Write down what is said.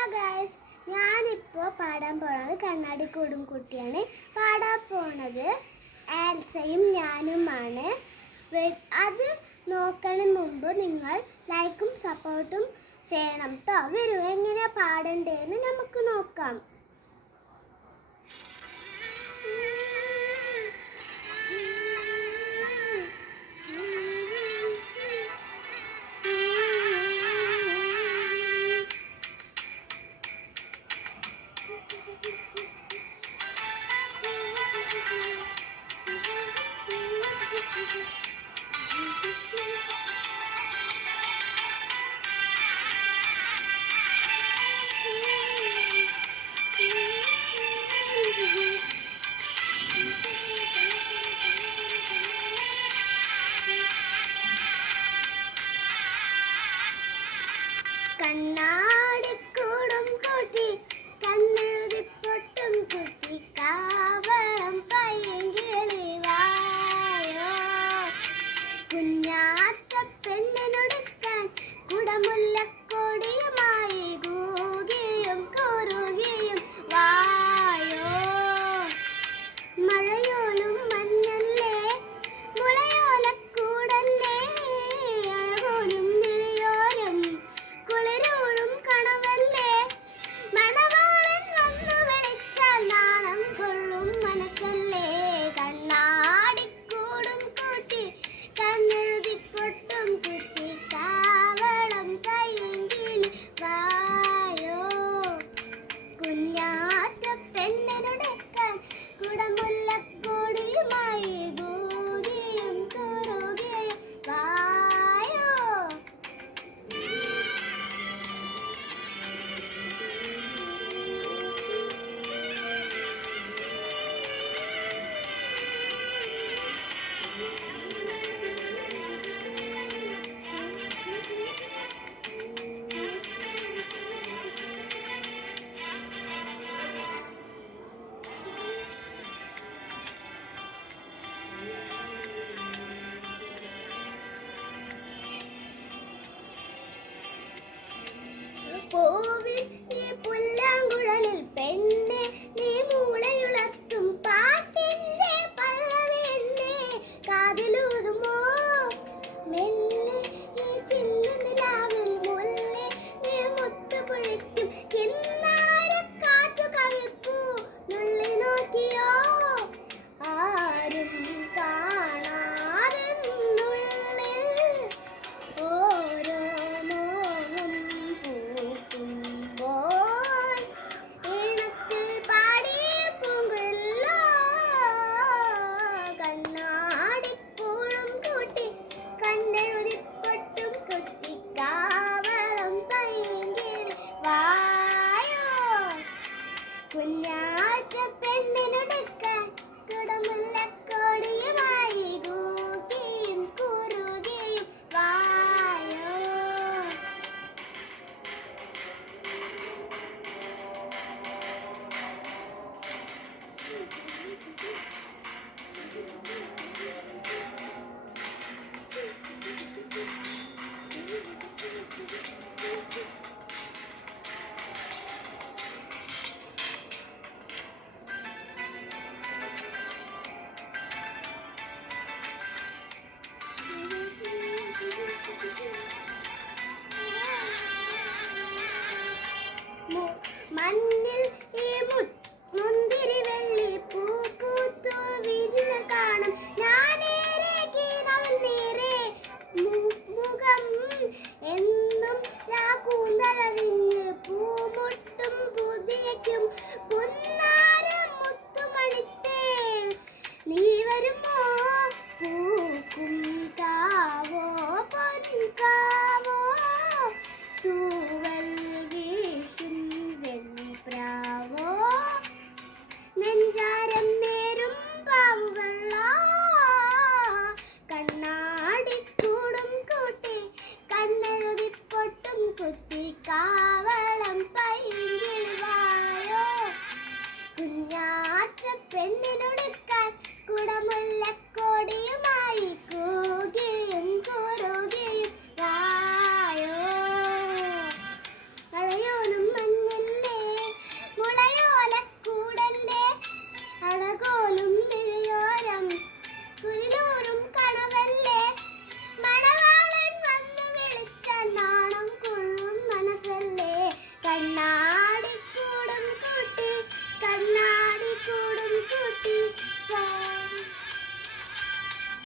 Hello guys, ഞാനിപ്പോൾ പാടാൻ പോണത് കണ്ണാടിക്കൂടും കുട്ടിയാണ്. പാടാൻ പോണത് ആൽസയും ഞാനുമാണ്. അത് നോക്കണ മുമ്പ് നിങ്ങൾ ലൈക്കും സപ്പോർട്ടും ചെയ്യണം കേട്ടോ. വരൂ, എങ്ങനെയാ പാടണ്ടേന്ന് നമുക്ക് നോക്കാം. കണ്ണാടിക്കൂടും കൂട്ടി കണ്ണെഴുതി പൊട്ടും കുട്ടി കാവളം പയ്യങ്കിളി വായോ, കുഞ്ഞാത്ത പെണ്ണിനൊടുക്കാൻ കുടമുല്ലക്കൊടിയുമായി കൂകിയും കുറുകിയും വായോ. മഴയോലും മഞ്ഞല്ലേ മുളയോലക്കൂടല്ലേ, അഴകോലും നിഴയോലും കുളിരോടും കണവല്ലേ, മണവാളൻ വന്നു വിളിച്ചാൽ നാണം കൊള്ളും മനസ്സല്ലേ. കണ്ണാടിക്കൂടും കൂട്ടി കണ്ണെഴുതി പൊട്ടും കുത്തി കാവളം കയ്യെങ്കിലി വായോ, കുഞ്ഞാറ്റ പെണ്ണിനുടക്കാൻ കുടമുല്ലക്കൊടിയുമായി കൂകിയും കുറുകിയും വായോ. പൂവിൽ ഈ പുല്ലാങ്കുഴലിൽ പെണ്ണെ നീ മൂളയുളർത്തും പാട്ടിന്റെ പല്ലവി എന്നെ കാതിലൂതുമോ, മെല്ലെ ഈ ചില്ലുനിലാവിൽ മുല്ലേ നീ മുത്തുപൊഴിക്കും കിന്നാരക്കാറ്റു കവിപ്പൂ നുള്ളി നോക്കിയോ, ആരും കാണാതെന്നുള്ളിൽ ഓരോ മോഹം പൂക്കുമ്പോൾ ഈണത്തിൽ പാടി പൂങ്കുഴലോ. കണ്ണാടിക്കൂടും കൂട്ടി കണ്ണെഴുതി പൊട്ടും കുത്തി കാവളം പയ്യെങ്കിലി വായോ, കുഞ്ഞാറ്റ പെണ്ണിനൊടുക്കാൻ കുടമുല്ലക്കൊടിയുമായി കൂകിയും കുറുകിയും വായോ. മഞ്ഞിൽ ഈ